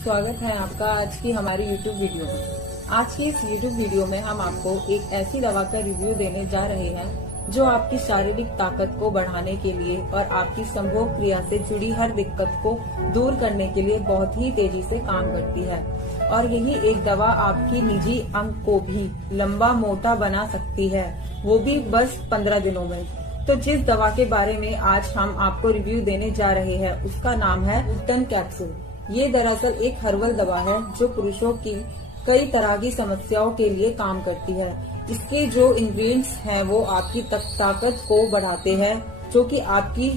स्वागत है आपका आज की हमारी YouTube वीडियो में। आज की इस YouTube वीडियो में हम आपको एक ऐसी दवा का रिव्यू देने जा रहे हैं जो आपकी शारीरिक ताकत को बढ़ाने के लिए और आपकी संभोग क्रिया से जुड़ी हर दिक्कत को दूर करने के लिए बहुत ही तेजी से काम करती है। और यही एक दवा आपकी निजी अंग को भी लंबा मोटा बना सकती है, वो भी बस 15 दिनों में। तो जिस दवा के बारे में आज हम आपको रिव्यू देने जा रहे हैं उसका नाम है उत्तन कैप्सूल। ये दरअसल एक हर्बल दवा है जो पुरुषों की कई तरह की समस्याओं के लिए काम करती है। इसके जो इंग्रेडिएंट्स हैं वो आपकी ताकत को बढ़ाते हैं, जो कि आपकी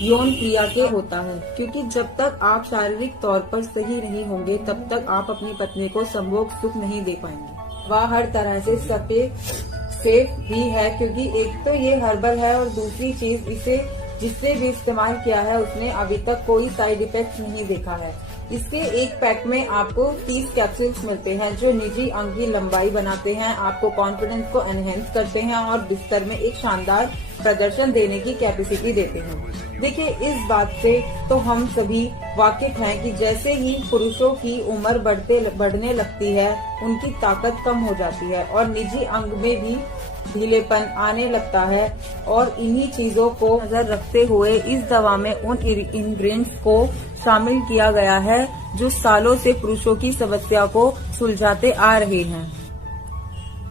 यौन क्रिया के होता है, क्योंकि जब तक आप शारीरिक तौर पर सही नहीं होंगे तब तक आप अपनी पत्नी को संभोग सुख नहीं दे पाएंगे। वह हर तरह से सेफ भी है, क्योंकि एक तो ये हर्बल है और दूसरी चीज इसे जिसने भी इस्तेमाल किया है उसने अभी तक कोई साइड इफेक्ट नहीं देखा है। इसके एक पैक में आपको 30 कैप्सूल्स मिलते हैं जो निजी अंग की लंबाई बनाते हैं, आपको कॉन्फिडेंस को एनहेंस करते हैं और बिस्तर में एक शानदार प्रदर्शन देने की कैपेसिटी देते हैं। देखिए, इस बात से तो हम सभी वाकिफ हैं कि जैसे ही पुरुषों की उम्र बढ़ने लगती है उनकी ताकत कम हो जाती है और निजी अंग में भी ढीलेपन आने लगता है। और इन्हीं चीजों को नजर रखते हुए इस दवा में उन इंग्रेडिएंट्स को शामिल किया गया है जो सालों से पुरुषों की समस्या को सुलझाते आ रहे हैं।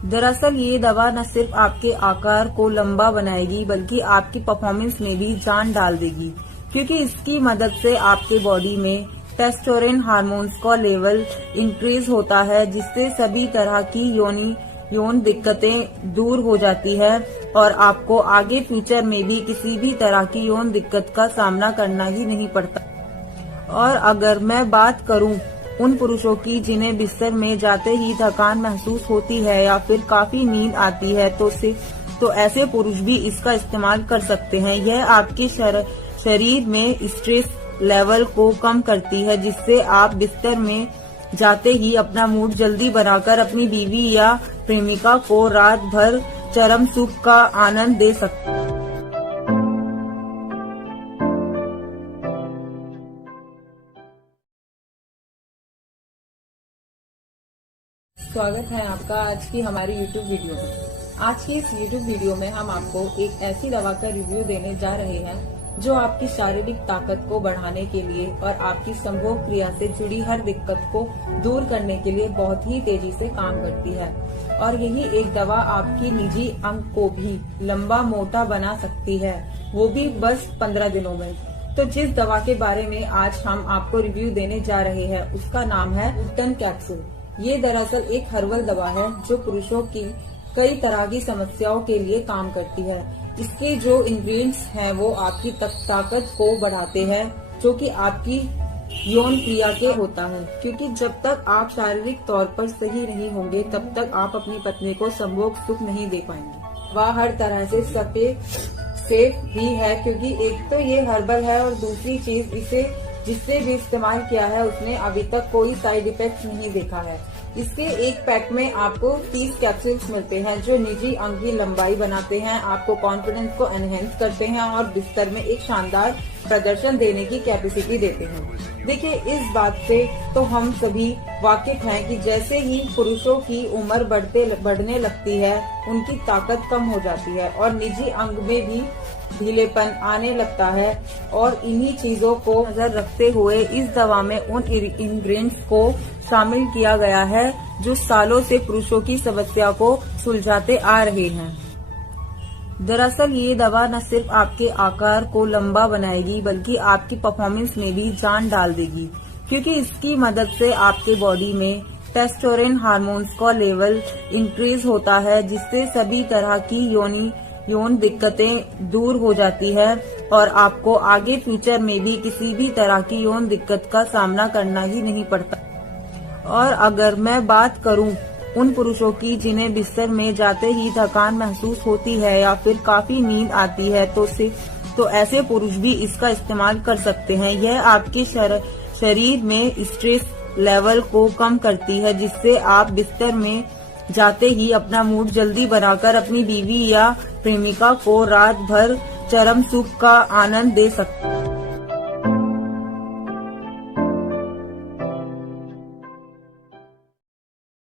दरअसल ये दवा न सिर्फ आपके आकार को लंबा बनाएगी बल्कि आपकी परफॉर्मेंस में भी जान डाल देगी, क्योंकि इसकी मदद से आपके बॉडी में टेस्टोस्टेरोन हार्मोन्स का लेवल इंक्रीज होता है, जिससे सभी तरह की यौन दिक्कतें दूर हो जाती है और आपको आगे फ्यूचर में भी किसी भी तरह की यौन दिक्कत का सामना करना ही नहीं पड़ता। और अगर मैं बात करूं उन पुरुषों की जिन्हें बिस्तर में जाते ही थकान महसूस होती है या फिर काफी नींद आती है, तो ऐसे पुरुष भी इसका इस्तेमाल कर सकते हैं। यह आपके शरीर में स्ट्रेस लेवल को कम करती है, जिससे आप बिस्तर में जाते ही अपना मूड जल्दी बनाकर अपनी बीवी या प्रेमिका को रात भर चरम सुख का आनंद दे सकते हैं। स्वागत है आपका आज की हमारी YouTube वीडियो में। आज की इस YouTube वीडियो में हम आपको एक ऐसी दवा का रिव्यू देने जा रहे हैं जो आपकी शारीरिक ताकत को बढ़ाने के लिए और आपकी संभोग क्रिया से जुड़ी हर दिक्कत को दूर करने के लिए बहुत ही तेजी से काम करती है। और यही एक दवा आपकी निजी अंग को भी लंबा मोटा बना सकती है, वो भी बस 15 दिनों में। तो जिस दवा के बारे में आज हम आपको रिव्यू देने जा रहे हैं उसका नाम है उत्तन कैप्सूल। ये दरअसल एक हर्बल दवा है जो पुरुषों की कई तरह की समस्याओं के लिए काम करती है। इसके जो इंग्रेडिएंट्स हैं वो आपकी ताकत को बढ़ाते हैं, जो कि आपकी यौन क्रिया के होता है, क्योंकि जब तक आप शारीरिक तौर पर सही नहीं होंगे तब तक आप अपनी पत्नी को संभोग सुख नहीं दे पाएंगे। वह हर तरह से सेफ भी है, क्योंकि एक तो ये हर्बल है और दूसरी चीज इसे जिसने भी इस्तेमाल किया है उसने अभी तक कोई साइड इफेक्ट नहीं देखा है। इसके एक पैक में आपको 30 कैप्सूल्स मिलते हैं जो निजी अंग की लंबाई बनाते हैं, आपको कॉन्फिडेंस को एनहेंस करते हैं और बिस्तर में एक शानदार प्रदर्शन देने की कैपेसिटी देते हैं। देखिए, इस बात से तो हम सभी वाकिफ हैं कि जैसे ही पुरुषों की उम्र बढ़ने लगती है उनकी ताकत कम हो जाती है और निजी अंग में भी ढीलेपन आने लगता है। और इन्हीं चीजों को नजर रखते हुए इस दवा में उन इंग्रेडिएंट्स को शामिल किया गया है जो सालों से पुरुषों की समस्या को सुलझाते आ रहे हैं। दरअसल ये दवा न सिर्फ आपके आकार को लंबा बनाएगी बल्कि आपकी परफॉर्मेंस में भी जान डाल देगी, क्योंकि इसकी मदद से आपके बॉडी में टेस्टोस्टेरोन हार्मोन्स का लेवल इंक्रीज होता है, जिससे सभी तरह की यौन दिक्कतें दूर हो जाती है और आपको आगे फ्यूचर में भी किसी भी तरह की यौन दिक्कत का सामना करना ही नहीं पड़ता। और अगर मैं बात करूं उन पुरुषों की जिन्हें बिस्तर में जाते ही थकान महसूस होती है या फिर काफी नींद आती है, तो ऐसे पुरुष भी इसका इस्तेमाल कर सकते हैं। यह आपके शरीर में स्ट्रेस लेवल को कम करती है, जिससे आप बिस्तर में जाते ही अपना मूड जल्दी बनाकर अपनी बीवी या प्रेमिका को रात भर चरम सुख का आनंद दे सकते हैं।